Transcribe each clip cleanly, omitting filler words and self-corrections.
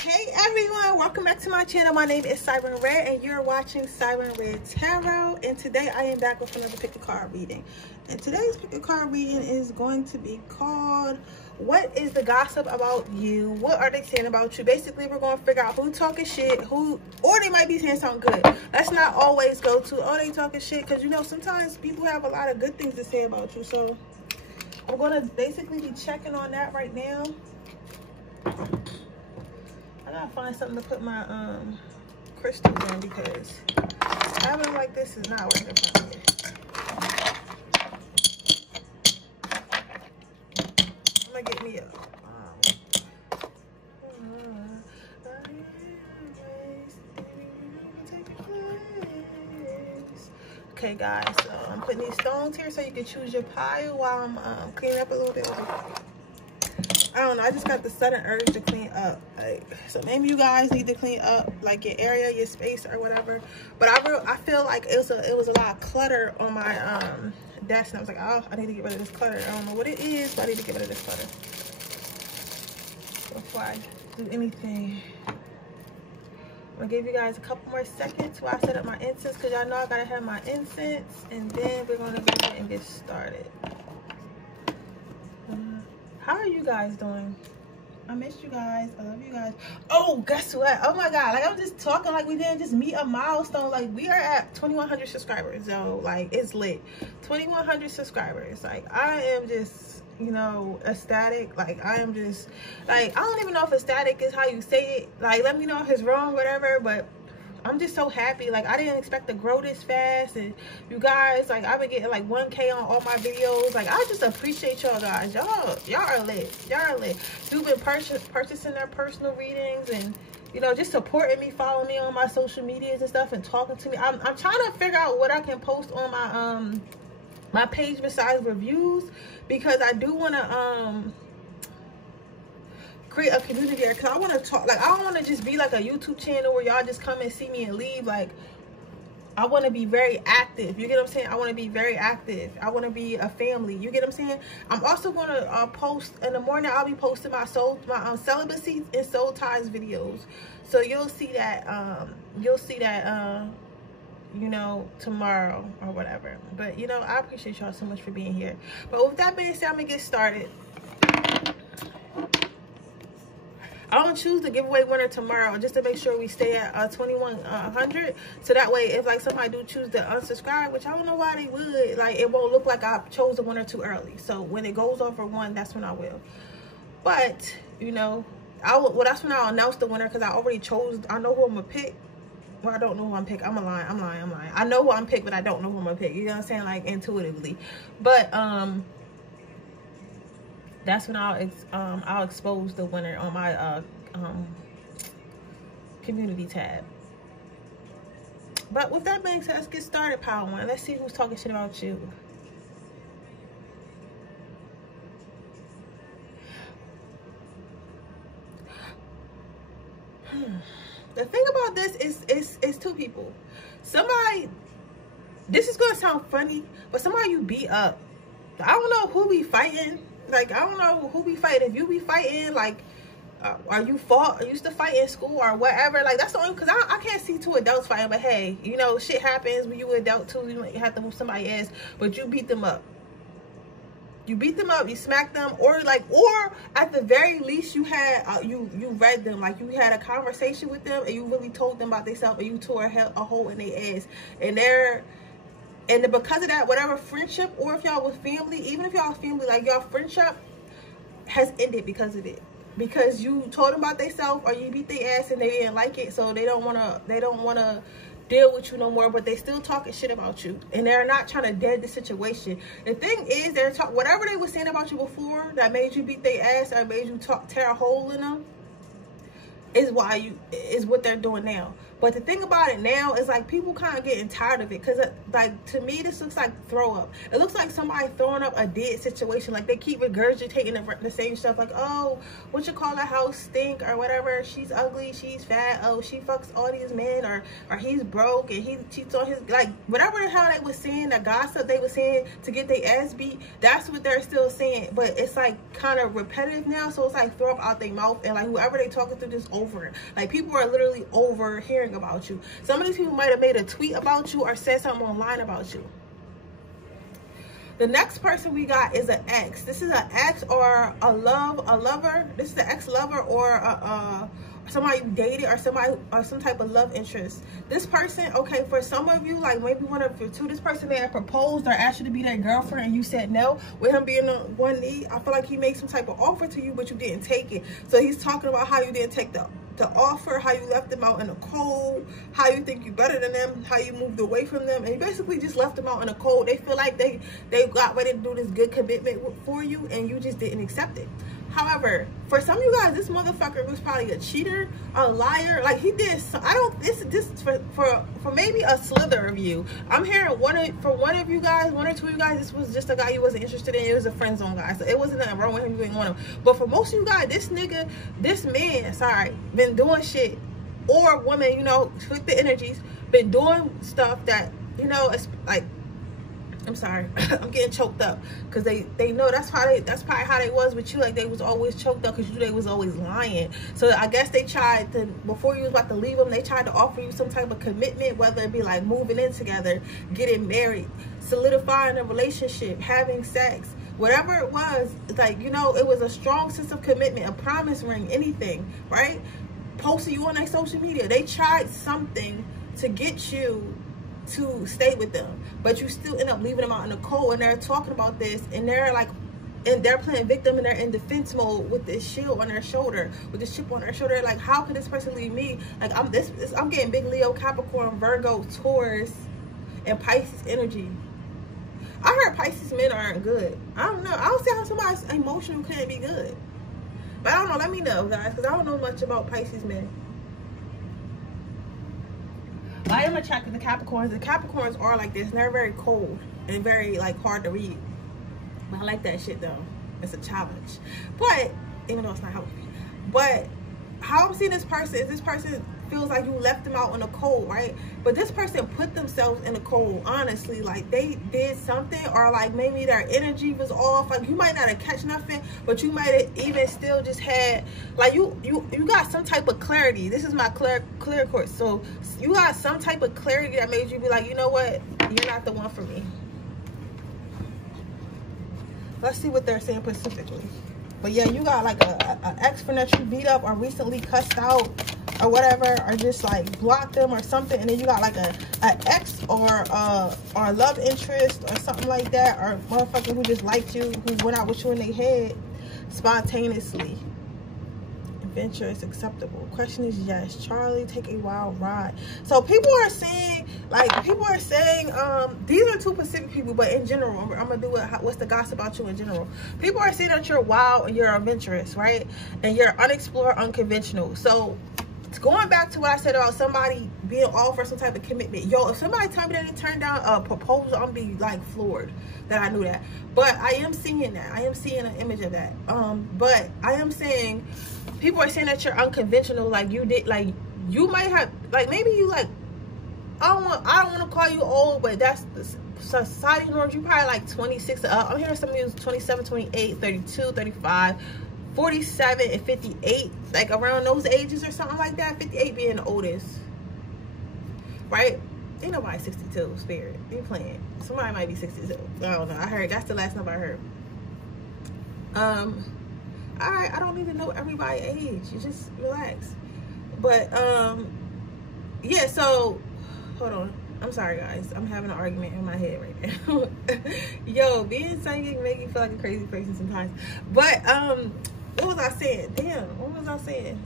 Hey everyone, welcome back to my channel. My name is Siren Redd and you're watching Siren Redd Tarot, and today I am back with another pick a card reading. And today's pick a card reading is going to be called What is the Gossip About You? What are they saying about you? Basically, we're going to figure out who talking shit, or they might be saying something good. Let's not always go to, oh, they talking shit, because you know sometimes people have a lot of good things to say about you. So I'm going to basically be checking on that right now. I gotta find something to put my crystals in because having them like this is not working for me. I'm gonna get me a okay guys, so I'm putting these stones here so you can choose your pile while I'm cleaning up a little bit. I don't know, I just got the sudden urge to clean up. Like, so maybe you guys need to clean up like your area, your space or whatever. But I feel like it was a lot of clutter on my desk, and I was like, oh, I need to get rid of this clutter. I don't know what it is, but I need to get rid of this clutter before I do anything. I'm gonna give you guys a couple more seconds while I set up my incense, because y'all know I gotta have my incense, and then we're gonna go ahead and get started. How are you guys doing? I missed you guys. I love you guys. Oh, guess what? Oh my god, like I'm just talking like we didn't just meet a milestone. Like we are at 2,100 subscribers, so like it's lit. 2,100 subscribers. Like I am just, you know, ecstatic. Like I am just like, I don't even know if ecstatic is how you say it. Like let me know if it's wrong, whatever, but I'm just so happy. Like I didn't expect to grow this fast, and you guys, like I've been getting like 1K on all my videos. Like I just appreciate y'all guys. Y'all are lit. Y'all are lit. You've been purchasing their personal readings, and you know, just supporting me, following me on my social medias and stuff, and talking to me. I'm trying to figure out what I can post on my my page besides reviews, because I do want to create a community there, because I want to talk. Like I don't want to just be like a YouTube channel where y'all just come and see me and leave. Like I want to be very active. You get what I'm saying? I want to be very active. I want to be a family. You get what I'm saying? I'm also going to post in the morning. I'll be posting my celibacy and soul ties videos, so you'll see that you know, tomorrow or whatever. But you know, I appreciate y'all so much for being here. But with that being said, I'm gonna get started. I'm gonna choose the giveaway winner tomorrow, just to make sure we stay at 2,100. So that way, if like somebody do choose to unsubscribe, which I don't know why they would, like it won't look like I chose the winner too early. So when it goes over 1, that's when I will. But you know, well, that's when I'll announce the winner, because I already chose. I know who I'm gonna pick. Well, I don't know who I'm picking. I'm lying. I know who I'm picking, but I don't know who I'm gonna pick. You know what I'm saying? Like intuitively. But that's when I'll expose the winner on my community tab. But with that being said, let's get started, pile one. Let's see who's talking shit about you. The thing about this is two people. Somebody, this is gonna sound funny, but somebody you beat up. I don't know who be fighting. Like I don't know who be fighting. If you be fighting, like are you used to fight in school or whatever? Like that's the only, because I can't see two adults fighting. But hey, you know, shit happens when you an adult too. You have to move somebody ass, but you beat them up. You beat them up, you smacked them, or at the very least you had you read them, like you had a conversation with them and you really told them about themselves, and you tore a hole in their ass, and because of that, whatever friendship, or if y'all was family, even if y'all family, like y'all friendship has ended because of it, because you told them about themselves, or you beat their ass and they didn't like it, so they don't wanna deal with you no more, but they still talking shit about you, and they're not trying to dead the situation. The thing is, they're whatever they were saying about you before that made you beat their ass or made you tear a hole in them is what they're doing now. But the thing about it now is like people kind of getting tired of it, because like to me this looks like throw up. It looks like somebody throwing up a dead situation. Like they keep regurgitating the same stuff, like, oh, what you call a house stink or whatever, she's ugly, she's fat, oh, she fucks all these men, or he's broke and he cheats on his, like whatever the hell they was saying, the gossip they was saying to get their ass beat, that's what they're still saying. But it's like kind of repetitive now, so it's like throw up out their mouth, and like whoever they talking to just over it. Like people are literally over hearing about you. Some of these people might have made a tweet about you or said something online about you. The next person we got is an ex. This is an ex or a lover. This is the ex-lover or somebody you dated, or somebody or some type of love interest. This person, okay, for some of you, like maybe one of you two, this person may have proposed or asked you to be their girlfriend and you said no. With him being on one knee, I feel like he made some type of offer to you, but you didn't take it. So he's talking about how you didn't take the offer, how you left them out in the cold, how you think you're better than them, how you moved away from them, and you basically just left them out in the cold. They feel like they got ready to do this good commitment for you, and you just didn't accept it. However, for some of you guys, this motherfucker was probably a cheater, a liar. Like he did. So I don't. This for maybe a slither of you. I'm hearing one of you guys, one or two of you guys. This was just a guy you wasn't interested in. It was a friend zone guy. So it wasn't nothing wrong with him. You ain't want him. But for most of you guys, this nigga, this man, sorry, been doing shit, or woman, you know, with the energies, been doing stuff that, you know, it's like, I'm sorry, I'm getting choked up, because they know that's probably how they was with you. Like they was always choked up because you knew they was always lying. So I guess they tried to, before you was about to leave them, they tried to offer you some type of commitment, whether it be like moving in together, getting married, solidifying a relationship, having sex, whatever it was. Like, you know, it was a strong sense of commitment, a promise ring, anything, right? Posting you on their social media. They tried something to get you to stay with them, but you still end up leaving them out in the cold. And they're talking about this, and they're like, and they're playing victim, and they're in defense mode with this shield on their shoulder, with this chip on their shoulder. Like, how can this person leave me? Like, I'm getting big Leo, Capricorn, Virgo, Taurus, and Pisces energy. I heard Pisces men aren't good. I don't know. I don't see how somebody's emotional can't be good. But I don't know. Let me know, guys, because I don't know much about Pisces men. I am attracted to Capricorns. The Capricorns are like this, and they're very cold and very like hard to read. But I like that shit though. It's a challenge. But even though it's not healthy. But how I'm seeing this person is, this person feels like you left them out in the cold, right? But this person put themselves in the cold, honestly. Like they did something, or like maybe their energy was off. Like you might not have catch nothing, but you might have even still just had, like you got some type of clarity. This is my clear course. So you got some type of clarity that made you be like, you know what, you're not the one for me. Let's see what they're saying specifically. But yeah, you got like a ex friend that you beat up or recently cussed out or whatever, or just like blocked them or something, and then you got like a ex or love interest or something like that, or motherfucker who just liked you, who went out with you in their head spontaneously. Adventurous, acceptable. Question is yes. Charlie, take a wild ride. So people are saying, these are two specific people, but in general, I'm gonna do what's the gossip about you in general. People are saying that you're wild and you're adventurous, right? And you're unexplored, unconventional. So going back to what I said about somebody being offered some type of commitment. Yo, if somebody tell me that they turned down a proposal, I'm gonna be like floored that I knew that. But I am seeing that. I am seeing an image of that. But I am saying, people are saying that you're unconventional. Like you did, like you might have, like maybe you like, I don't want to call you old, but that's the society norms. You probably like 26 up. I'm hearing some of you 27, 28, 32, 35. 47 and 58, like around those ages or something like that. 58 being the oldest, right? Ain't nobody 62, spirit. You playing. Somebody might be 62. I don't know. I heard that's the last number I heard. I don't even know everybody's age. You just relax. But yeah, so hold on. I'm sorry guys. I'm having an argument in my head right now. Yo, being psychic make you feel like a crazy person sometimes. But what was I saying? Damn, what was I saying?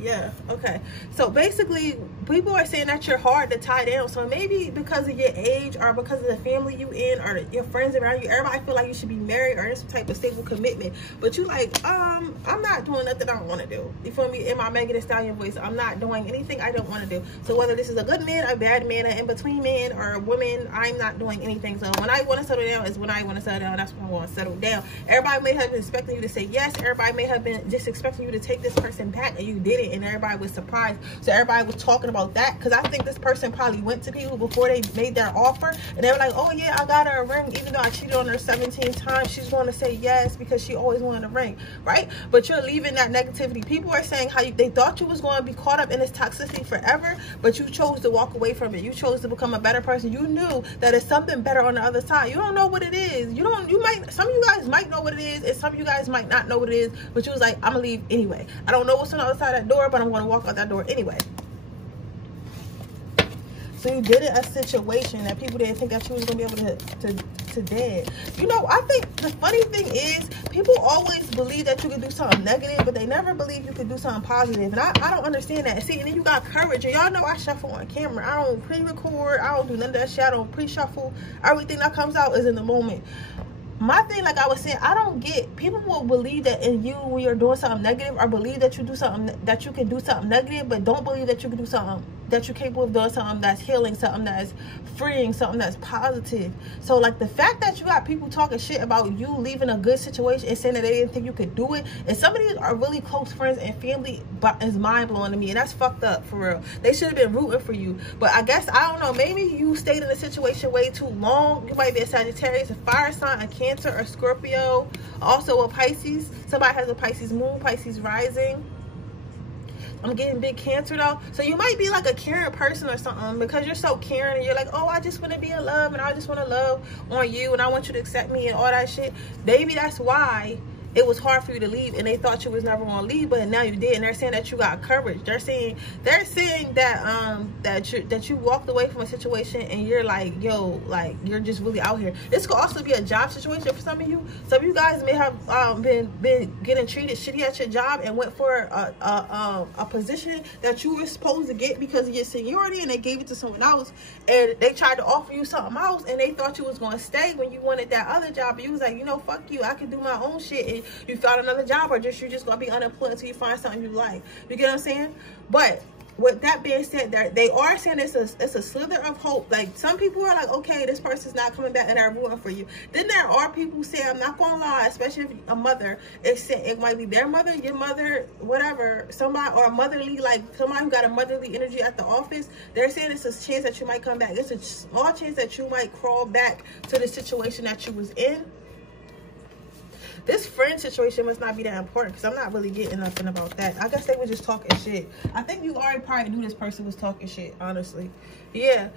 Yeah, okay. So basically, people are saying that you're hard to tie down. So maybe because of your age, or because of the family you in, or your friends around you, everybody feel like you should be married or in some type of stable commitment. But you like, I'm not doing nothing I don't want to do. You feel me? In my Megan Thee Stallion voice, I'm not doing anything I don't want to do. So whether this is a good man, a bad man, an in-between man, or a woman, I'm not doing anything. So when I want to settle down is when I want to settle down. That's when I want to settle down. Everybody may have been expecting you to say yes. Everybody may have been just expecting you to take this person back, and you didn't. And everybody was surprised. So everybody was talking about that, because I think this person probably went to people before they made their offer, and they were like, oh yeah, I got her a ring, even though I cheated on her 17 times, she's going to say yes because she always wanted a ring, right? But you're leaving that negativity. People are saying how they thought you was going to be caught up in this toxicity forever, but you chose to walk away from it. You chose to become a better person. You knew that it's something better on the other side. You don't know what it is. Some of you guys might know what it is, and some of you guys might not know what it is, but you was like, I'm gonna leave anyway. I don't know what's on the other side of that door, but I'm going to walk out that door anyway. So you did it a situation that people didn't think that you was going to be able to dead. You know, I think the funny thing is, people always believe that you can do something negative, but they never believe you can do something positive. And I don't understand that. See, and then you got courage. And y'all know I shuffle on camera. I don't pre-record. I don't do none of that shit. I don't pre-shuffle. Everything that comes out is in the moment. My thing, like I was saying, I don't get, people will believe that in you when you're doing something negative, or believe that you do something, that you can do something negative, but don't believe that you can do something, that you're capable of doing something that's healing, something that's freeing, something that's positive. So like the fact that you got people talking shit about you leaving a good situation and saying that they didn't think you could do it, and some of these are really close friends and family, but it's mind-blowing to me, and that's fucked up for real. They should have been rooting for you, but I guess, I don't know, maybe you stayed in a situation way too long. You might be a Sagittarius, a fire sign, a Cancer, or Scorpio, also a Pisces. Somebody has a Pisces moon, Pisces rising. I'm getting big Cancer though. So you might be like a caring person or something, because you're so caring and you're like, oh, I just want to be in love, and I just want to love on you, and I want you to accept me and all that shit. Maybe that's why it was hard for you to leave, and they thought you was never gonna leave, but now you did. And they're saying that you got courage. They're saying that that you walked away from a situation, and you're like, yo, like, you're just really out here. This could also be a job situation for some of you. Some of you guys may have been getting treated shitty at your job, and went for a position that you were supposed to get because of your seniority, and they gave it to someone else, and they tried to offer you something else, and they thought you was gonna stay when you wanted that other job, but you was like, you know, fuck you, I can do my own shit. And you found another job, or you're just gonna be unemployed until you find something you like. You get what I'm saying? But with that being said, they are saying it's a slither of hope. Like, some people are like, okay, this person's not coming back, and they're rooting for you. Then there are people who say, I'm not gonna lie, especially if a mother, it might be their mother, your mother, whatever, somebody, or a motherly, like somebody who got a motherly energy at the office. They're saying it's a chance that you might come back. It's a small chance that you might crawl back to the situation that you was in. This friend situation must not be that important, because I'm not really getting nothing about that. I guess they were just talking shit. I think you already probably knew this person was talking shit, honestly. Yeah.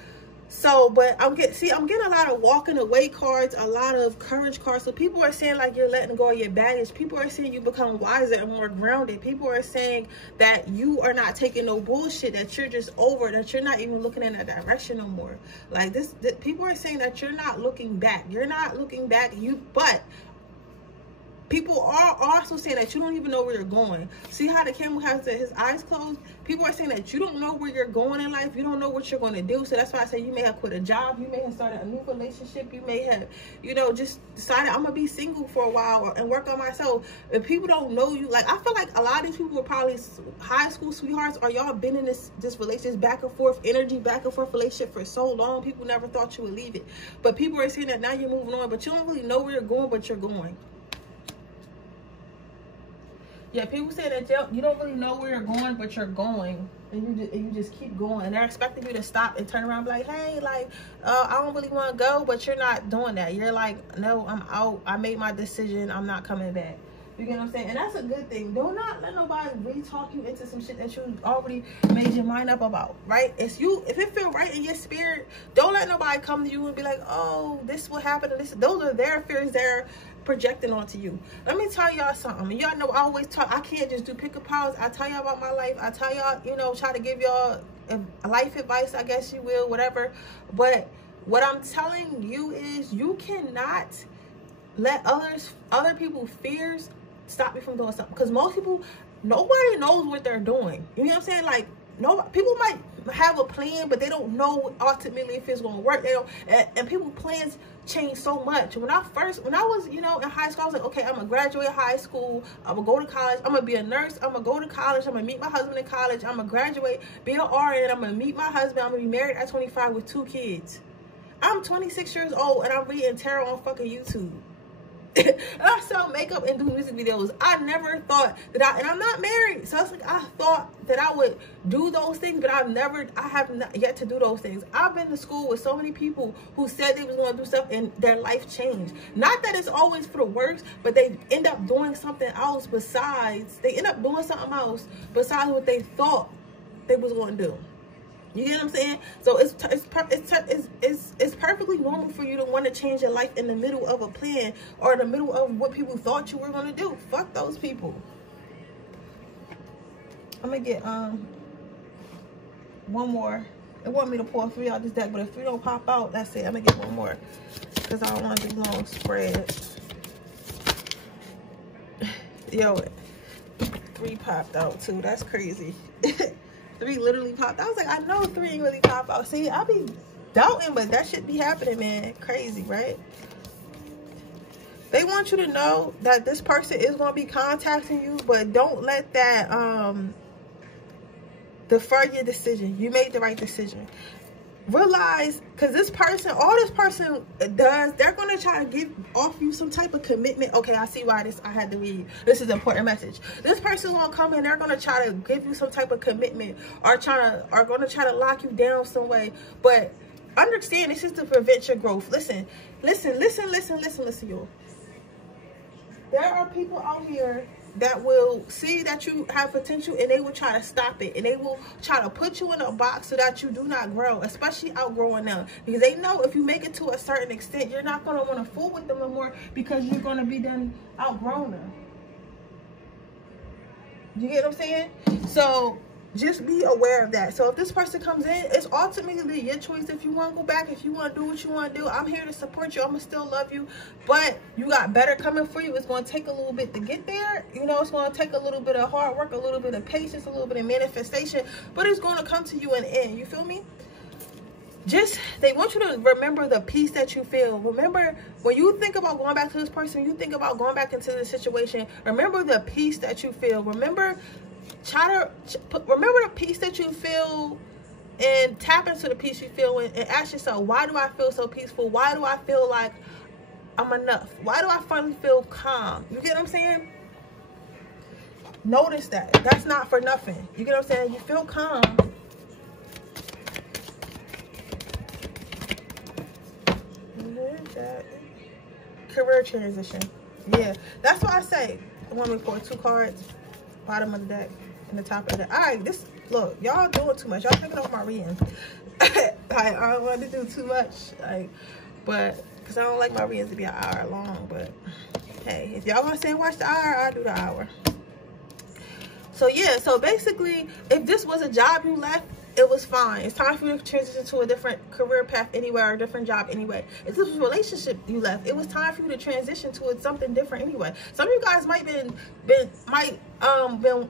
So, but I'm getting a lot of walking away cards, a lot of courage cards. So people are saying like you're letting go of your baggage. People are saying you become wiser and more grounded. People are saying that you are not taking no bullshit, that you're just over, that you're not even looking in that direction no more. Like this people are saying that you're not looking back. You're not looking back. But people are also saying that you don't even know where you're going. See how the camel has his eyes closed? People are saying that you don't know where you're going in life. You don't know what you're going to do. So that's why I say you may have quit a job. You may have started a new relationship. You may have, you know, just decided I'm going to be single for a while and work on myself. If people don't know you, like, I feel like a lot of these people were probably high school sweethearts, or y'all been in this relationship, back and forth energy, back and forth relationship for so long. People never thought you would leave it. But people are saying that now you're moving on, but you don't really know where you're going, but you're going. Yeah, people say that you don't really know where you're going, but you're going, and you just keep going, and they're expecting you to stop and turn around and be like, hey, like, I don't really want to go, but you're not doing that. You're like, no, I'm out. I made my decision. I'm not coming back. You get what I'm saying? And that's a good thing. Do not let nobody re-talk you into some shit that you already made your mind up about, right? It's you. If it feel right in your spirit, don't let nobody come to you and be like, oh, this will happen. Those are their fears. They're projecting onto you. Let me tell y'all something. Y'all know I always talk. I can't just do pick a pause. I tell y'all about my life. I tell y'all, you know, try to give y'all life advice, I guess you will, whatever. But what I'm telling you is, you cannot let other people's fears stop you from doing something. Because most people, nobody knows what they're doing. You know what I'm saying? Like, no, people might have a plan, but they don't know ultimately if it's going to work. They don't, and people plans change so much. When I was, you know, in high school, I was like, okay, I'm gonna graduate high school, I'm gonna go to college, I'm gonna be a nurse, I'm gonna go to college, I'm gonna meet my husband in college, I'm gonna graduate, be an RN, I'm gonna meet my husband, I'm gonna be married at 25 with 2 kids. I'm 26 years old and I'm reading tarot on fucking YouTube. And I sell makeup and do music videos. I never thought that and I'm not married, so it's like I thought that I would do those things, but I have not yet to do those things. I've been to school with so many people who said they was going to do stuff and their life changed. Not that it's always for the worse, but they end up doing something else besides what they thought they was going to do. You get what I'm saying? So it's perfectly normal for you to want to change your life in the middle of a plan or in the middle of what people thought you were going to do. Fuck those people. I'm going to get one more. They want me to pull 3 out this deck, but if 3 don't pop out, that's it. I'm going to get one more because I don't want to do long spreads. Yo, 3 popped out too. That's crazy. 3 literally popped. I was like, I know 3 ain't really pop out. See, I be doubting, but that shit be happening, man. Crazy, right? They want you to know that this person is going to be contacting you, but don't let that defer your decision. You made the right decision. Realize, because all this person does, they're going to try to offer you some type of commitment. Okay, I see why I had to read. This is an important message. This person will come in, they're going to try to give you some type of commitment or going to try to lock you down some way. But understand, this is to prevent your growth. Listen, y'all. There are people out here that will see that you have potential and they will try to stop it, and they will try to put you in a box so that you do not grow, especially outgrowing them, because they know if you make it to a certain extent, you're not going to want to fool with them no more because you're going to be done outgrown them. You get what I'm saying? So just be aware of that. So if this person comes in, it's ultimately your choice. If you want to go back, if you want to do what you want to do, I'm here to support you. I'm going to still love you. But you got better coming for you. It's going to take a little bit to get there. You know, it's going to take a little bit of hard work, a little bit of patience, a little bit of manifestation. But it's going to come to you in the end. You feel me? They want you to remember the peace that you feel. Remember, when you think about going back to this person, you think about going back into this situation, remember the peace that you feel. Remember the peace that you feel, and tap into the peace you feel, and ask yourself, why do I feel so peaceful? Why do I feel like I'm enough? Why do I finally feel calm? You get what I'm saying? Notice that. That's not for nothing. You get what I'm saying? You feel calm. That career transition. Yeah, that's what I say. I want me for 2 cards, bottom of the deck and the top of the deck. All right, look, y'all doing too much. Y'all picking up my readings. I don't want to do too much, but because I don't like my readings to be an hour long. But hey, if y'all want to say watch the hour, I'll do the hour. So yeah, so basically, if this was a job you left, it was fine. It's time for you to transition to a different career path anywhere, or a different job anyway. If this was a relationship you left, it was time for you to transition to something different anyway. Some of you guys might been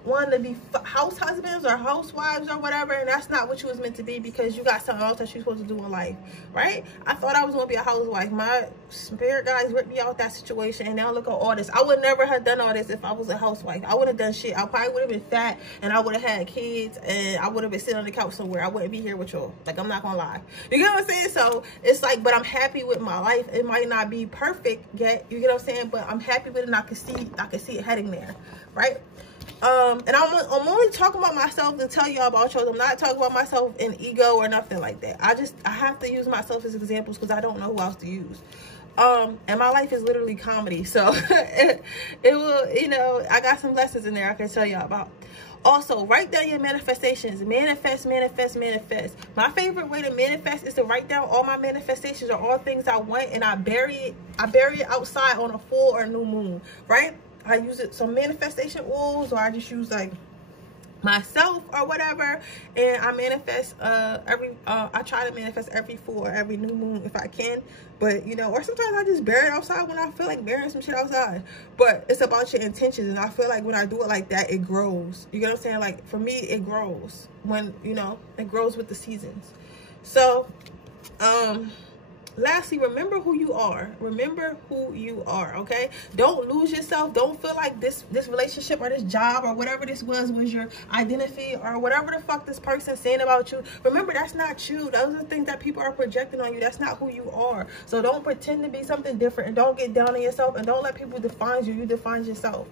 wanting to be house husbands or housewives or whatever, and that's not what you was meant to be because you got something else that you're supposed to do in life, right? I thought I was going to be a housewife. My spirit guys ripped me out that situation, and now look at all this. I would never have done all this if I was a housewife. I wouldn't have done shit. I probably would have been fat, and I would have had kids, and I would have been sitting on the couch somewhere. I wouldn't be here with y'all. Like, I'm not gonna lie. You get what I'm saying? So it's like, but I'm happy with my life. It might not be perfect yet. You get what I'm saying? But I'm happy with it, and I can see it heading there, right? And I'm only talking about myself to tell y'all about y'all. I'm not talking about myself in ego or nothing like that. I have to use myself as examples because I don't know who else to use. And my life is literally comedy, so it will, you know, I got some lessons in there I can tell y'all about. Also, write down your manifestations. Manifest, manifest, manifest. My favorite way to manifest is to write down all my manifestations or all things I want, and I bury it outside on a full or new moon, right? I use some manifestation oils, or I just use like myself or whatever, and I manifest I try to manifest every new moon if I can. But you know, or sometimes I just bury it outside when I feel like burying some shit outside. But it's about your intentions, and I feel like when I do it like that, it grows. You get what I'm saying? Like for me, it grows when, you know, it grows with the seasons. So lastly, remember who you are. Remember who you are, okay? Don't lose yourself. Don't feel like this relationship or this job or whatever this was your identity, or whatever the fuck this person's saying about you. Remember, that's not you. Those are the things that people are projecting on you. That's not who you are. So don't pretend to be something different, and don't get down on yourself, and don't let people define you. You define yourself.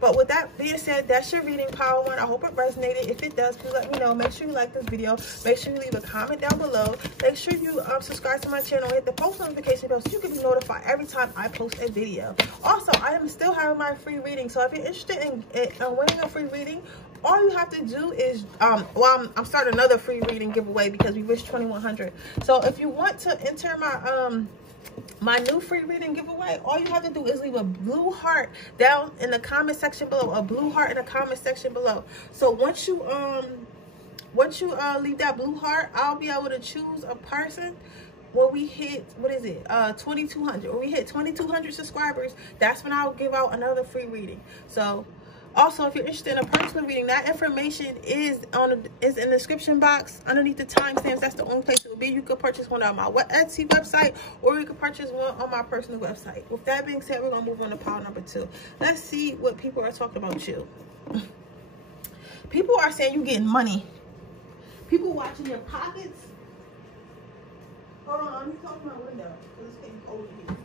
But with that being said, that's your reading, Power One. I hope it resonated. If it does, please let me know. Make sure you like this video. Make sure you leave a comment down below. Make sure you subscribe to my channel. Hit the post notification bell so you can be notified every time I post a video. Also, I am still having my free reading. So if you're interested in winning a free reading, all you have to do is, I'm starting another free reading giveaway because we reached 2,100. So if you want to enter my new free reading giveaway, all you have to do is leave a blue heart down in the comment section below. A blue heart in the comment section below. So once you leave that blue heart, I'll be able to choose a person. When we hit, 2,200. When we hit 2,200 subscribers, that's when I'll give out another free reading. So also, if you're interested in a personal reading, that information is in the description box underneath the timestamps. That's the only place it will be. You could purchase one on my Etsy website, or you could purchase one on my personal website. With that being said, we're going to move on to power number 2. Let's see what people are talking about you. People are saying you're getting money. People watching your pockets. Hold on, I'm talking my window because it's getting cold here.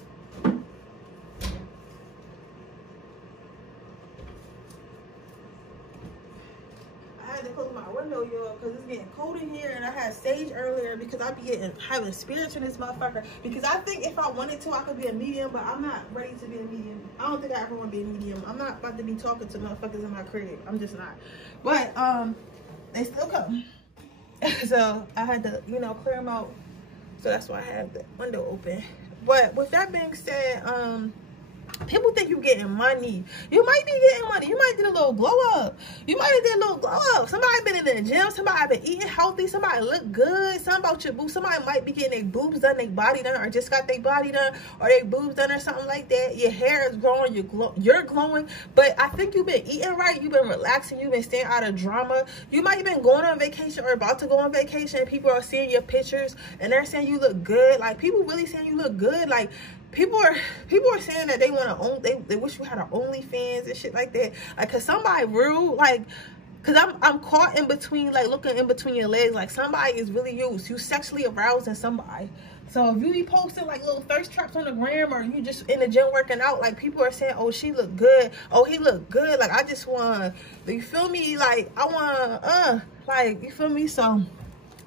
I had to close my window, y'all, because it's getting cold in here, and I had sage earlier because I be having spirits in this motherfucker. Because I think if I wanted to, I could be a medium, but I'm not ready to be a medium. I don't think I ever want to be a medium. I'm not about to be talking to motherfuckers in my crib. I'm just not. But they still come. So I had to, you know, clear them out. So that's why I have the window open. But with that being said, people think you're getting money. You might be getting money. You might get a little glow up. You might have did a little glow up. Somebody been in the gym. Somebody been eating healthy. Somebody look good. Something about your boobs. Somebody might be getting their boobs done, their body done, or just got their body done, or their boobs done, or something like that. Your hair is growing. You're glowing. But I think you've been eating right. You've been relaxing. You've been staying out of drama. You might have been going on vacation or about to go on vacation, and people are seeing your pictures, and they're saying you look good. Like, people really saying you look good. Like, people are saying that they want to own, they wish you had an OnlyFans and shit like that. Like, cause somebody real, like, cause I'm caught in between, like, looking in between your legs. Like, somebody is really you sexually arousing somebody. So if you be posting like little thirst traps on the gram, or you just in the gym working out, like, people are saying, oh, she look good, oh, he look good. Like, I just want, you feel me? Like, I want, like, you feel me? So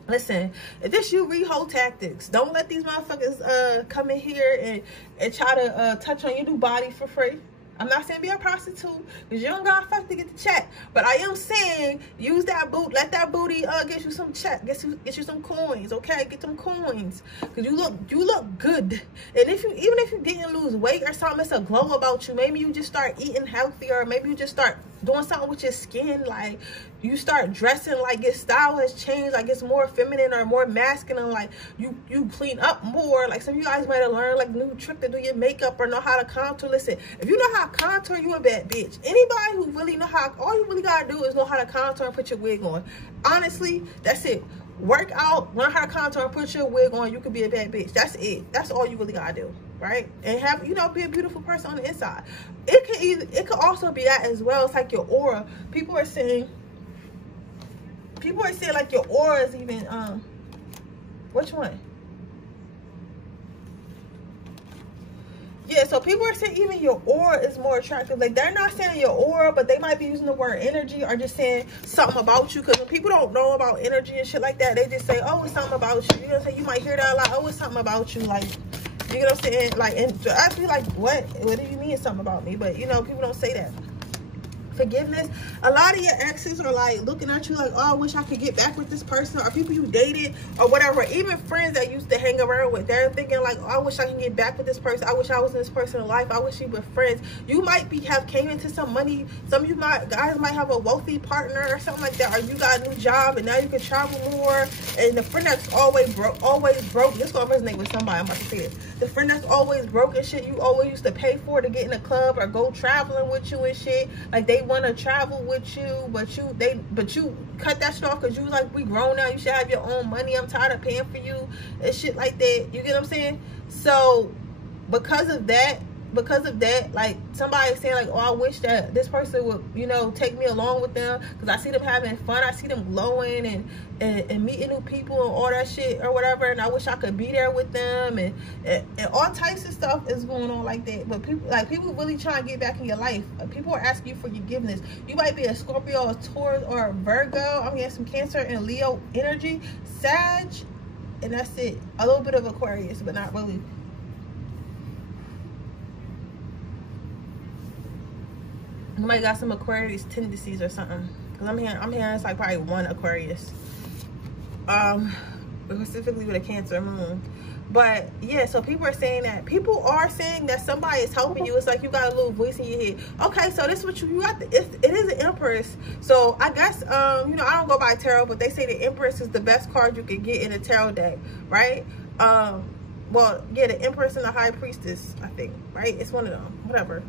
listen, if this you, read whole tactics. Don't let these motherfuckers come in here and try to touch on your new body for free. I'm not saying be a prostitute, because you don't got fuck to get the check. But I am saying use that boot, let that booty get you some check, get you some coins, okay? Get some coins, because you look good. And even if you didn't lose weight or something, it's a glow about you. Maybe you just start eating healthier, maybe you just start doing something with your skin, like you start dressing like your style has changed, like it's more feminine or more masculine, like you clean up more. Like, some of you guys might have learned like a new trick to do your makeup or know how to contour. Listen, if you know how to contour, you a bad bitch. Anybody who really know how, all you really gotta do is know how to contour and put your wig on. Honestly, that's it. Work out, learn how to contour and put your wig on, you could be a bad bitch. That's it. That's all you really gotta do, right? And have, you know, be a beautiful person on the inside. It could also be that as well. It's like your aura. People are saying like your aura is even which one? Yeah, so people are saying even your aura is more attractive. Like, they're not saying your aura, but they might be using the word energy, or just saying something about you. Because when people don't know about energy and shit like that, they just say, oh, it's something about you. You know what I'm saying? You might hear that a lot. Oh, it's something about you. Like, you know what I'm saying? Like, and I be like, what do you mean it's something about me? But, you know, people don't say that. forgiveness. A lot of your exes are like looking at you like, oh, I wish I could get back with this person, or people you dated or whatever. Even friends that used to hang around with, they're thinking like, oh, I wish I can get back with this person. I wish I was in this person's life. I wish we were friends. You might have came into some money. Some of you guys might have a wealthy partner or something like that, or you got a new job and now you can travel more. And the friend that's always broke. This gonna resonate with somebody. I'm about to say it. The friend that's always broke and shit, you always used to pay for to get in a club or go traveling with you and shit. Like they want to travel with you, but you cut that shit off because you was like, we grown now, you should have your own money, I'm tired of paying for you and shit like that. You get what I'm saying? So because of that, like somebody saying like, oh, I wish that this person would, you know, take me along with them because I see them having fun, I see them glowing and meeting new people and all that shit or whatever, and I wish I could be there with them, and all types of stuff is going on like that. But people really trying to get back in your life. People are asking you for forgiveness. You might be a Scorpio, a Taurus, or a Virgo. I'm getting some Cancer and Leo energy, Sag, and that's it. A little bit of Aquarius, but not really. You might got some Aquarius tendencies or something, because I'm hearing it's like probably one Aquarius, specifically with a Cancer moon. But yeah, so people are saying that somebody is helping you. It's like you got a little voice in your head. Okay, so this is what you got. It is an Empress. So I guess you know, I don't go by tarot, but they say the Empress is the best card you can get in a tarot deck, right? Well, yeah, the Empress and the High Priestess, I think, right? It's one of them, whatever.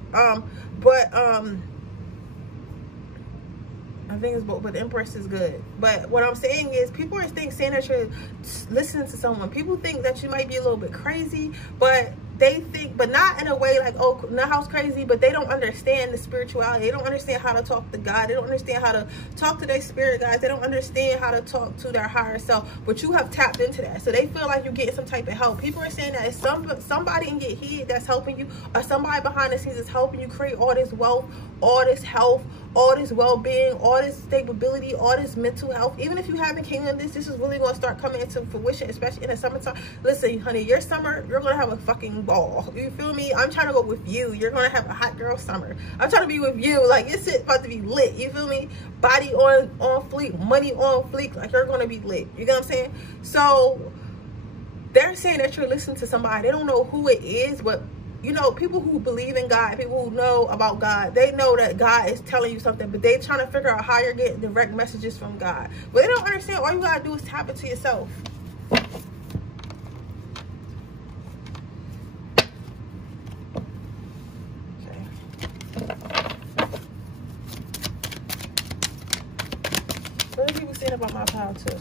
I think it's both, but the Empress is good. But what I'm saying is, people are saying that you're listening to someone. People think that you might be a little bit crazy, but they think, but not in a way like, oh, not house crazy, but they don't understand the spirituality. They don't understand how to talk to God. They don't understand how to talk to their spirit guides. They don't understand how to talk to their higher self. But you have tapped into that, so they feel like you're getting some type of help. People are saying that it's somebody in your head that's helping you, or somebody behind the scenes is helping you create all this wealth, all this health, all this well-being, all this stability, all this mental health. Even if you haven't came in this is really going to start coming into fruition, especially in the summertime. Listen, honey, your summer, you're going to have a fucking ball. You feel me? I'm trying to go with you. You're going to have a hot girl summer. I'm trying to be with you. Like, it's about to be lit. You feel me? Body on fleek, money on fleek. Like, you're going to be lit. You know what I'm saying? So they're saying that you're listening to somebody. They don't know who it is, but you know, people who believe in God, people who know about God, they know that God is telling you something, but they're trying to figure out how you're getting direct messages from God. But they don't understand. All you gotta do is tap into yourself. Okay. What are people saying about my pile too?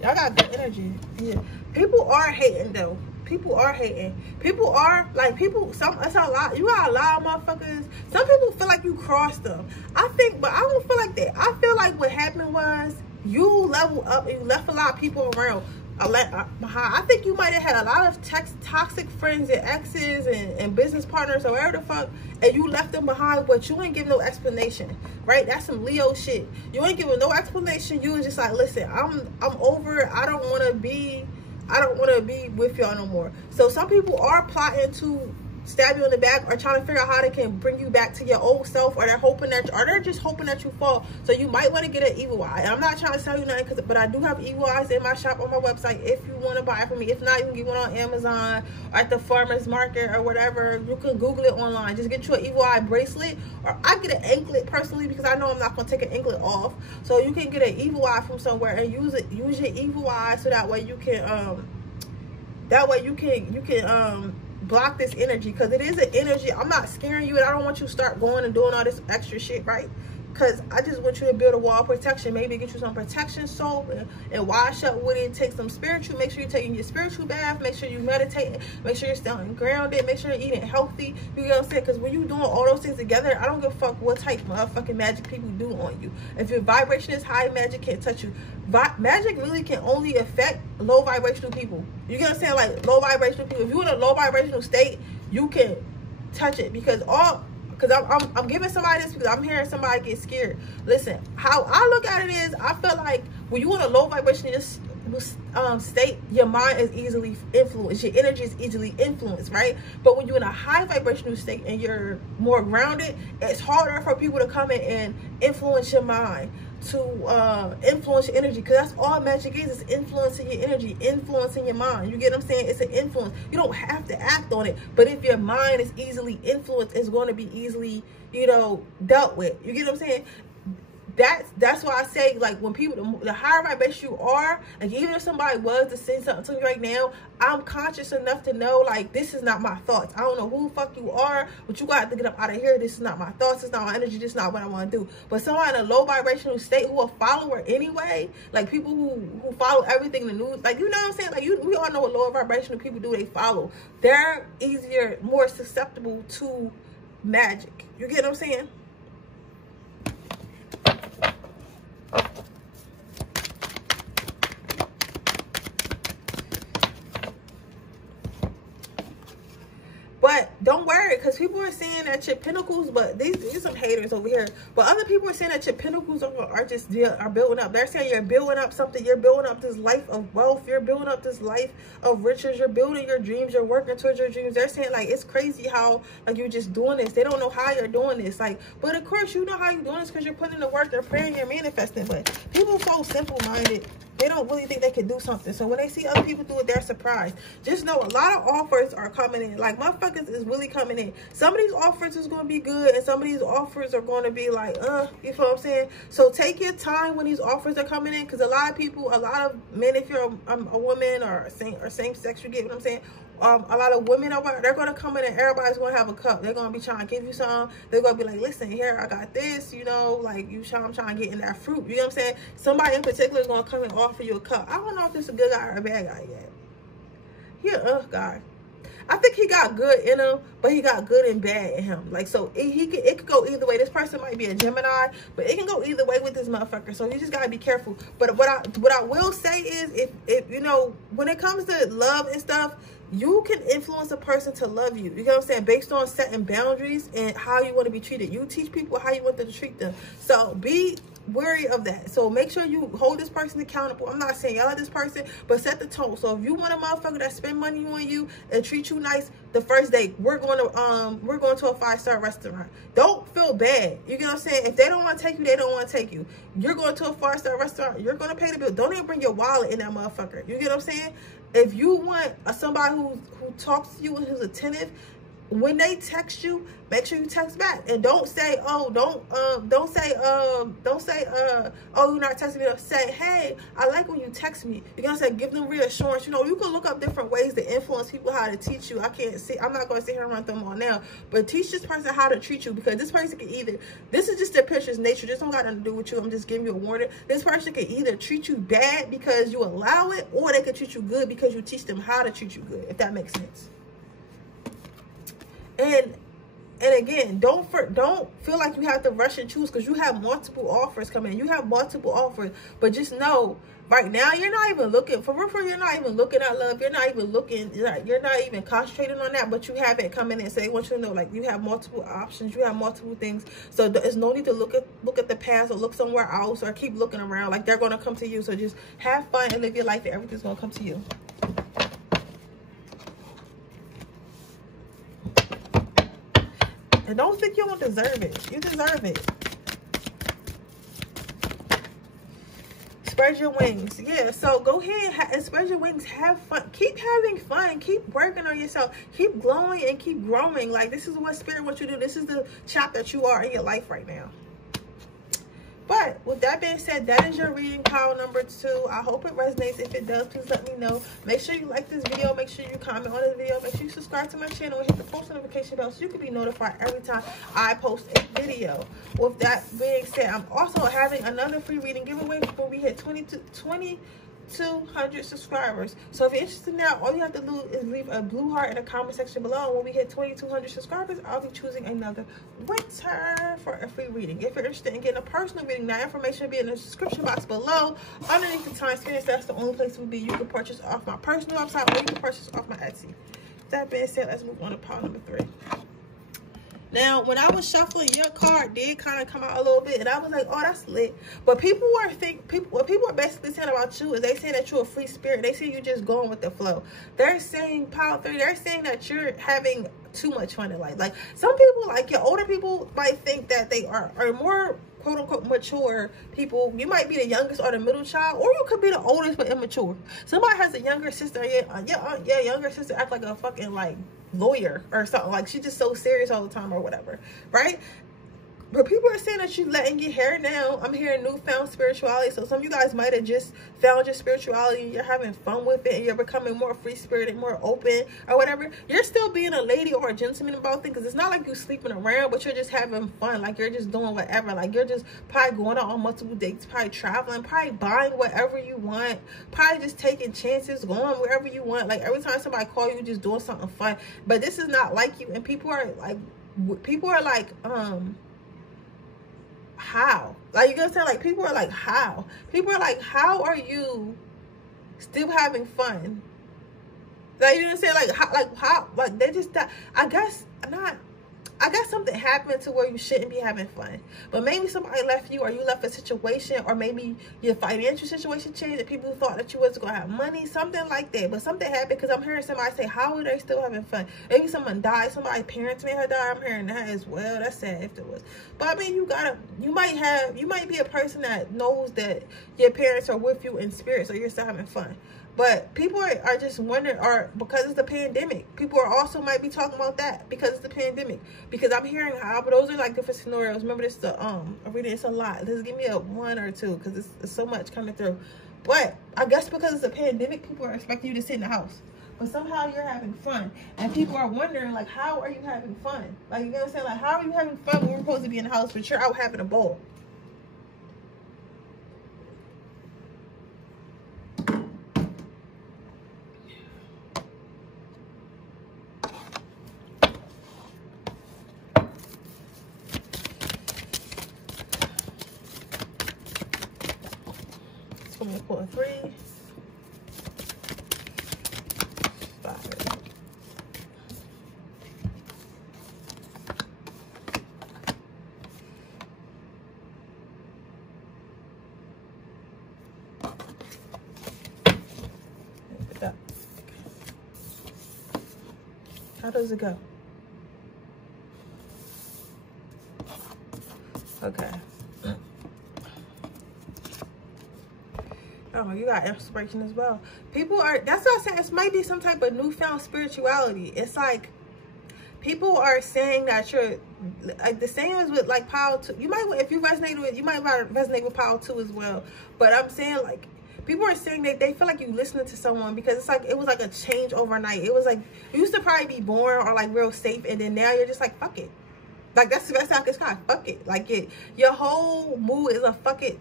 Y'all got good energy. Yeah. People are hating though. People are hating. People are like, it's a lot. You got a lot of motherfuckers. Some people feel like you crossed them. I think, but I don't feel like that. I feel like what happened was you leveled up and you left a lot of people around. I think you might have had a lot of toxic friends and exes and business partners or whatever the fuck, and you left them behind, but you ain't give no explanation, right? That's some Leo shit. You ain't giving no explanation. You was just like, listen, I'm over it. I don't want to be with y'all no more. So some people are plotting to stab you in the back, or trying to figure out how they can bring you back to your old self, or they're just hoping that you fall. So you might want to get an evil eye. And I'm not trying to tell you nothing, but I do have evil eyes in my shop on my website if you want to buy it from me. If not, you can get one on Amazon or at the farmer's market or whatever. You can Google it online. Just get you an evil eye bracelet, or I get an anklet personally, because I know I'm not going to take an anklet off. So you can get an evil eye from somewhere and use your evil eye, so that way you can block this energy, because it is an energy. I'm not scaring you, and I don't want you to start going and doing all this extra shit, right? Because I just want you to build a wall of protection. Maybe get you some protection soap and wash up with it. Take some spiritual. Make sure you're taking your spiritual bath. Make sure you meditate. Make sure you're staying grounded. Make sure you're eating healthy. You know what I'm saying? Because when you're doing all those things together, I don't give a fuck what type of motherfucking magic people do on you. If your vibration is high, magic can't touch you. Magic really can only affect low vibrational people. You get what I'm saying? Like low vibrational people. If you're in a low vibrational state, you can touch it, because I'm giving somebody this because I'm hearing somebody get scared. Listen, how I look at it is, I feel like when you in a low vibration, state, your mind is easily influenced, your energy is easily influenced, right? But when you're in a high vibrational state and you're more grounded, it's harder for people to come in and influence your mind, to influence your energy, because that's all magic is influencing your energy, influencing your mind. You get what I'm saying? It's an influence. You don't have to act on it, but if your mind is easily influenced, it's going to be easily, you know, dealt with. You get what I'm saying? That's why I say, like, when people, the higher vibration you are, like, even if somebody was to say something to me right now, I'm conscious enough to know, like, this is not my thoughts. I don't know who the fuck you are, but you got to get up out of here. This is not my thoughts. It's not my energy. This is not what I want to do. But somebody in a low vibrational state who a follower anyway, like people who follow everything in the news, like, you know what I'm saying? Like, we all know what lower vibrational people do. They follow. They're easier, more susceptible to magic. You get what I'm saying? But don't worry, because people are saying that your pinnacles, but these some haters over here. But other people are saying that your pinnacles are just building up. They're saying you're building up something. You're building up this life of wealth. You're building up this life of riches. You're building your dreams. You're working towards your dreams. They're saying, like, it's crazy how, like, you're just doing this. They don't know how you're doing this. Like, but of course you know how you're doing this because you're putting in the work. You're praying. You're manifesting. But people so simple-minded. They don't really think they can do something. So when they see other people do it, they're surprised. Just know a lot of offers are coming in. Like, motherfuckers is really coming in. Some of these offers is going to be good, and some of these offers are going to be like, you feel what I'm saying? So take your time when these offers are coming in, because a lot of people, a lot of men, if you're a woman or same sex, you get what I'm saying? A lot of women over, they're going to come in and everybody's going to have a cup. They're going to be trying to give you some. They're going to be like, listen, here, I got this, you know, like, I'm trying to get in that fruit. You know what I'm saying? Somebody in particular is going to come and offer you a cup. I don't know if this is a good guy or a bad guy yet. Yeah, guy. I think he got good in him, but he got good and bad in him. Like, so it could go either way. This person might be a Gemini, but it can go either way with this motherfucker. So you just gotta be careful. But what I will say is, if you know, when it comes to love and stuff, you can influence a person to love you. You know what I'm saying? Based on setting boundaries and how you want to be treated. You teach people how you want them to treat them. So be wary of that. So make sure you hold this person accountable. I'm not saying yell at this person, but set the tone. So if you want a motherfucker that spend money on you and treat you nice, the first date, we're going to a 5-star restaurant. Don't feel bad. You get what I'm saying? If they don't want to take you, they don't want to take you. You're going to a 5-star restaurant, you're going to pay the bill. Don't even bring your wallet in that motherfucker. You get what I'm saying? If you want somebody who talks to you and who's attentive, when they text you, make sure you text back, and don't say, oh, don't say, oh, you're not texting me. Say, hey, I like when you text me. You're gonna say, give them reassurance. You know, you can look up different ways to influence people how to teach you. I'm not gonna sit here and run them all now, but teach this person how to treat you, because this person can either, this is just their picture's nature. This don't got nothing to do with you. I'm just giving you a warning. This person can either treat you bad because you allow it, or they can treat you good because you teach them how to treat you good, if that makes sense. And again, don't feel like you have to rush and choose, because you have multiple offers coming in. You have multiple offers, but just know right now you're not even looking for real. You're not even looking at love. You're not even looking. You're not even concentrating on that. But you have it coming in. So they want you to know, like, you have multiple options. You have multiple things. So there's no need to look at the past or look somewhere else or keep looking around. Like, they're gonna come to you. So just have fun and live your life, and everything's gonna come to you. And don't think you don't deserve it. You deserve it. Spread your wings. Yeah, so go ahead and spread your wings. Have fun. Keep having fun. Keep working on yourself. Keep glowing and keep growing. Like, this is what Spirit wants you to do. This is the chapter that you are in your life right now. But with that being said, that is your reading pile number 2. I hope it resonates. If it does, please let me know. Make sure you like this video. Make sure you comment on this video. Make sure you subscribe to my channel and hit the post notification bell so you can be notified every time I post a video. With that being said, I'm also having another free reading giveaway before we hit 2,200 subscribers. So if you're interested now, all you have to do is leave a blue heart in the comment section below. And when we hit 2,200 subscribers, I'll be choosing another winner for a free reading. If you're interested in getting a personal reading, that information will be in the description box below underneath the time screen. That's the only place it will be. You can purchase off my personal website, or you can purchase off my Etsy. That being said, let's move on to pile number 3. Now, when I was shuffling, your card did kind of come out a little bit, and I was like, oh, that's lit. But what people are basically saying about you is they say that you're a free spirit. They say you're just going with the flow. They're saying, Power 3, they're saying that you're having too much fun in life. Like, some people, like your older people, might think that they are more quote unquote mature people. You might be the youngest or the middle child, or you could be the oldest but immature. Somebody has a younger sister, your younger sister act like a fucking like lawyer or something, like she's just so serious all the time or whatever, right? But people are saying that you're letting your hair down. I'm hearing newfound spirituality. So some of you guys might have just found your spirituality and you're having fun with it and you're becoming more free-spirited, more open or whatever. You're still being a lady or a gentleman about things, because it's not like you're sleeping around, but you're just having fun. Like, you're just doing whatever. Like, you're just probably going out on multiple dates, probably traveling, probably buying whatever you want, probably just taking chances, going wherever you want. Like, every time somebody calls you, just doing something fun. But this is not like you. And people are like, how? Like, you know what I'm saying? Like, people are like, how? People are like, how are you still having fun? Like, you know what I'm saying? Like, how? Like, they just, I guess something happened to where you shouldn't be having fun. But maybe somebody left you, or you left a situation, or maybe your financial situation changed and people thought that you wasn't going to have money, something like that. But something happened, because I'm hearing somebody say, how are they still having fun? Maybe someone died, somebody's parents may have died. I'm hearing that as well. That's sad if it was. But I mean, you might be a person that knows that your parents are with you in spirit, so you're still having fun. But people are just wondering, or because it's the pandemic, people are also might be talking about that because it's the pandemic. Because I'm hearing how, but those are like different scenarios. Remember, this I'm reading, it's a lot. Just give me a 1 or 2, because it's so much coming through. But I guess because it's a pandemic, people are expecting you to sit in the house. But somehow you're having fun. And people are wondering, like, how are you having fun? Like, you know what I'm saying? Like, how are you having fun when we're supposed to be in the house, but you're out having a ball? I'm going to pull a 3, 5. Put that. How does it go? Okay. Oh, you got inspiration as well. People are, that's what I'm saying. It might be some type of newfound spirituality. It's like people are saying that you're like the same as with like Power 2. You might, if you resonate with, you might resonate with Power 2 as well. But I'm saying, like, people are saying that they feel like you listening to someone, because it's like, it was like a change overnight. It was like, you used to probably be boring or like real safe, and then now you're just like, fuck it. Like, that's the best I can describe. Fuck it. Like, your whole mood is a fuck it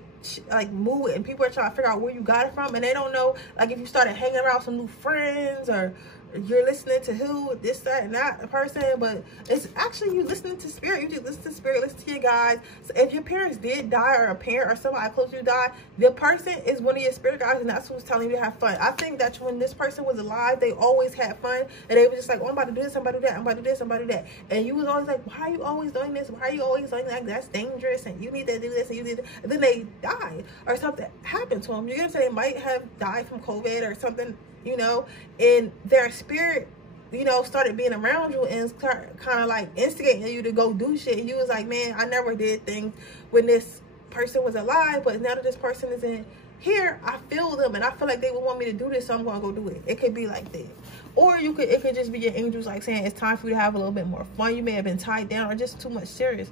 like mood, and people are trying to figure out where you got it from, and they don't know, like, if you started hanging around some new friends, or you're listening to who, this, that, and that person. But it's actually you listening to spirit. You just listen to spirit, listen to your guides. So if your parents did die, or a parent or somebody close to you died, the person is one of your spirit guides, and that's who's telling you to have fun. I think that when this person was alive, they always had fun, and they were just like, oh, I'm about to do this, I'm about to do that, I'm about to do this, I'm about to do that. And you was always like, why are you always doing this? Why are you always doing that? That's dangerous, and you need to do this, and you need to, and then they died, or something happened to them. You're gonna say they might have died from COVID or something, you know, and their spirit, you know, started being around you and start kind of like instigating you to go do shit. And you was like, man, I never did things when this person was alive, but now that this person is in here, I feel them, and I feel like they would want me to do this, so I'm gonna go do it. It could be like that. Or it could just be your angels like saying it's time for you to have a little bit more fun. You may have been tied down or just too much serious.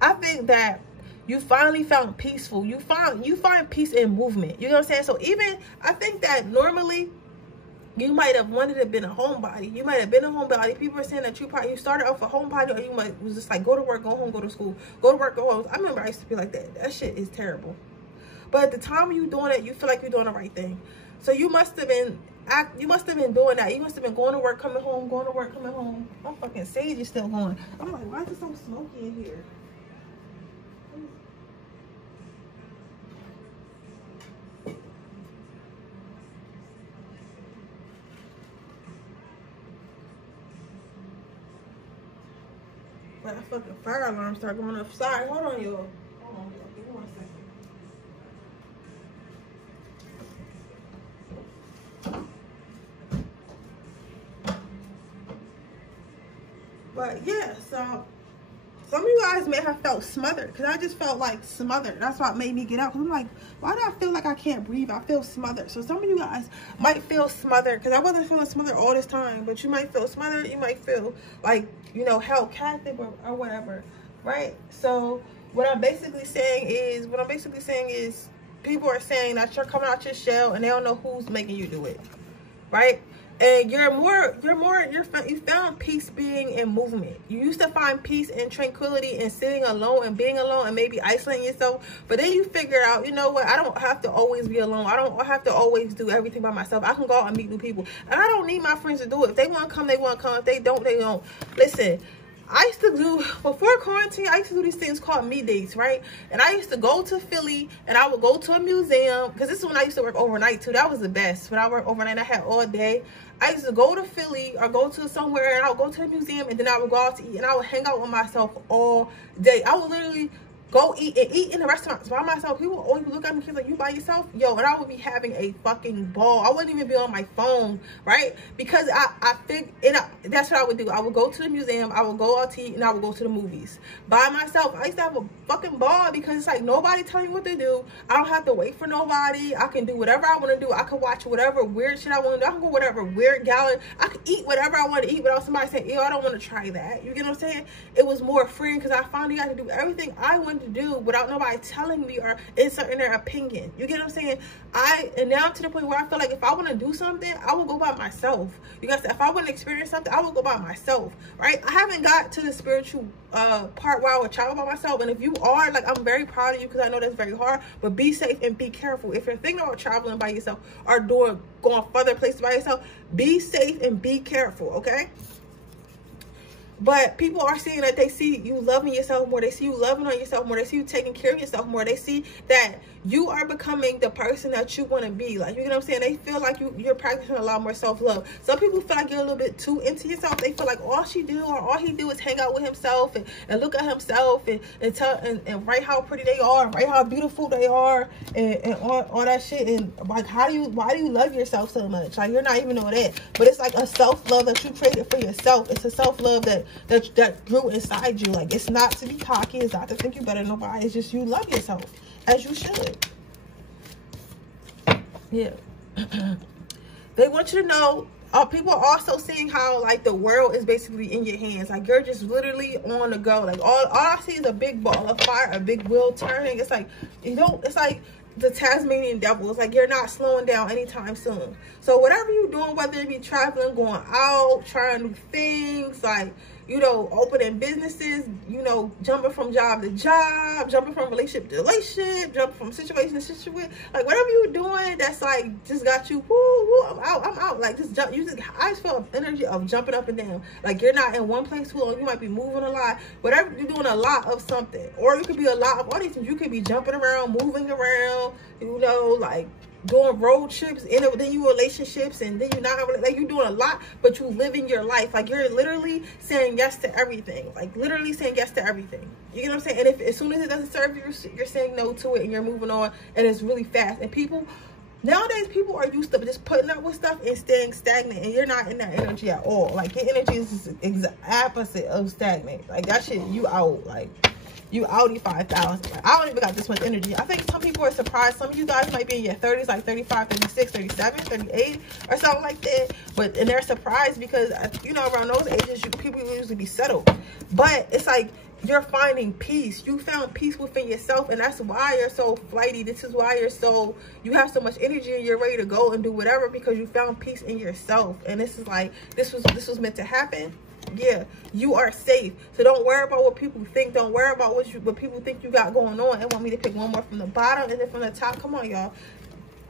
I think that you finally found peaceful. You find peace in movement. You know what I'm saying? So even, I think that normally you might have wanted to have been a homebody. You might have been a homebody. People are saying that you started off a homebody, or you might was just like, go to work, go home, go to school, go to work, go home. I remember I used to be like that. That shit is terrible. But at the time you doing it, you feel like you're doing the right thing. So you must have been doing that. You must have been going to work, coming home, going to work, coming home. My fucking sage is still going. I'm like, why is it so smoky in here? But that fucking fire alarm start going off. Sorry, hold on, y'all. Hold on, y'all. Give me 1 second. But yeah, so some of you guys may have felt smothered, because I just felt like smothered. That's what made me get up. I'm like, why do I feel like I can't breathe? I feel smothered. So some of you guys might feel smothered, because I wasn't feeling smothered all this time, but you might feel smothered. You might feel like, you know, held captive or whatever, right? So what I'm basically saying is, people are saying that you're coming out your shell and they don't know who's making you do it, right? And you found peace being in movement. You used to find peace and tranquility in sitting alone and being alone and maybe isolating yourself. But then you figure out, you know what? I don't have to always be alone. I don't have to always do everything by myself. I can go out and meet new people. And I don't need my friends to do it. If they want to come, they want to come. If they don't, they don't. Listen, I used to do, before quarantine, I used to do these things called me dates, right? And I used to go to Philly and I would go to a museum, because this is when I used to work overnight too. That was the best. When I worked overnight, I had all day. I used to go to Philly or go to somewhere and I would go to the museum, and then I would go out to eat and I would hang out with myself all day. I would literally go eat in the restaurants by myself. People would always look at me, kids, like, you by yourself? Yo, and I would be having a fucking ball. I wouldn't even be on my phone, right? Because I think, that's what I would do. I would go to the museum, I would go out to eat, and I would go to the movies by myself. I used to have a fucking ball, because it's like nobody telling me what to do. I don't have to wait for nobody. I can do whatever I want to do. I can watch whatever weird shit I want to do. I can go whatever weird gala. I can eat whatever I want to eat without somebody saying, ew, I don't want to try that. You get what I'm saying? It was more freeing, because I finally got to do everything I wanted to do without nobody telling me or inserting their opinion. You get what I'm saying? And now I'm to the point where I feel like if I want to do something, I will go by myself. You guys, if I want to experience something, I will go by myself, right? I haven't got to the spiritual part where I would travel by myself. And if you are, like, I'm very proud of you, because I know that's very hard. But be safe and be careful. If you're thinking about traveling by yourself or going further places by yourself, be safe and be careful, okay? But people are seeing that they see you loving yourself more. They see you loving on yourself more. They see you taking care of yourself more. They see that you are becoming the person that you want to be. Like, you know what I'm saying? They feel like you're practicing a lot more self-love. Some people feel like you're a little bit too into yourself. They feel like all she do or all he do is hang out with himself and look at himself and tell and write how pretty they are, write how beautiful they are, and all that shit. And like, why do you love yourself so much? Like, you're not even know that. But it's like a self-love that you created for yourself. It's a self-love that grew inside you. Like, it's not to be cocky. It's not to think you better than nobody. It's just you love yourself as you should. Yeah. They want you to know, people are also seeing how, like, the world is basically in your hands. Like, you're just literally on the go. Like, all I see is a big ball of fire, a big wheel turning. It's like, it's like the Tasmanian devil. It's like you're not slowing down anytime soon. So whatever you're doing, whether it be traveling, going out, trying new things, like, you know, opening businesses, you know, jumping from job to job, jumping from relationship to relationship, jumping from situation to situation, like, whatever you're doing that's like just got you, woo, I'm out, like, just jump. I just feel energy of jumping up and down. Like, you're not in one place too long. You might be moving a lot. Whatever, you're doing a lot of something, or you could be a lot of all these things. You could be jumping around, moving around, you know, like doing road trips, then you relationships, and then you're not, like, you're doing a lot, but you living your life. Like, you're literally saying yes to everything. Like, literally saying yes to everything. You get what I'm saying? And if as soon as it doesn't serve you, you're saying no to it, and you're moving on, and it's really fast. And people nowadays, people are used to just putting up with stuff and staying stagnant, and you're not in that energy at all. Like, your energy is the exact opposite of stagnant. Like, that shit, you out. Like, you outie 5,000. I don't even got this much energy. I think some people are surprised. Some of you guys might be in your 30s, like 35, 36, 37, 38, or something like that. And they're surprised because, you know, around those ages, people usually be settled. But it's like, you're finding peace. You found peace within yourself, and that's why you're so flighty. This is why you have so much energy, and you're ready to go and do whatever, because you found peace in yourself. And this is like, this was meant to happen. Yeah, you are safe. So don't worry about what people think. Don't worry about what people think you got going on. And want me to pick one more from the bottom and then from the top. Come on, y'all.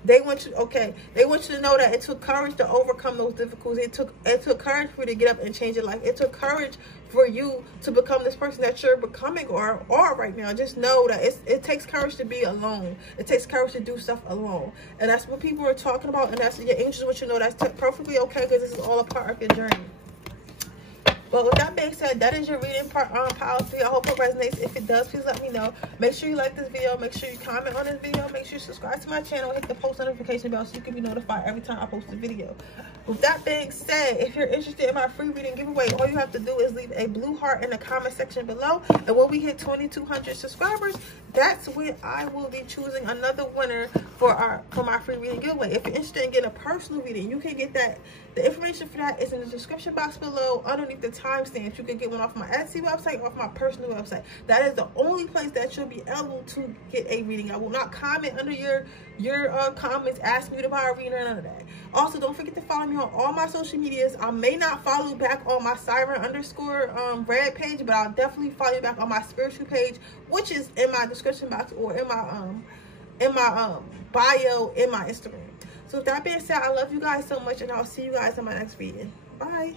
They want you, okay, they want you to know that it took courage to overcome those difficulties. It took courage for you to get up and change your life. It took courage for you to become this person that you're becoming or are right now. Just know that it takes courage to be alone. It takes courage to do stuff alone. And that's what people are talking about. And that's your angels want you to know that's perfectly okay, because this is all a part of your journey. But with that being said, that is your reading policy. I hope it resonates. If it does, please let me know. Make sure you like this video. Make sure you comment on this video. Make sure you subscribe to my channel. Hit the post notification bell so you can be notified every time I post a video. With that being said, if you're interested in my free reading giveaway, all you have to do is leave a blue heart in the comment section below. And when we hit 2,200 subscribers, that's when I will be choosing another winner for my free reading giveaway. If you're interested in getting a personal reading, you can get that. The information for that is in the description box below underneath the timestamps. You can get one off my Etsy website or off my personal website. That is the only place that you'll be able to get a reading. I will not comment under your comments asking you to buy a reading or none of that. Also, don't forget to follow me on all my social medias. I may not follow you back on my Siren_Redd page, but I'll definitely follow you back on my spiritual page, which is in my description box or in my bio in my Instagram. So with that being said, I love you guys so much, and I'll see you guys in my next reading. Bye.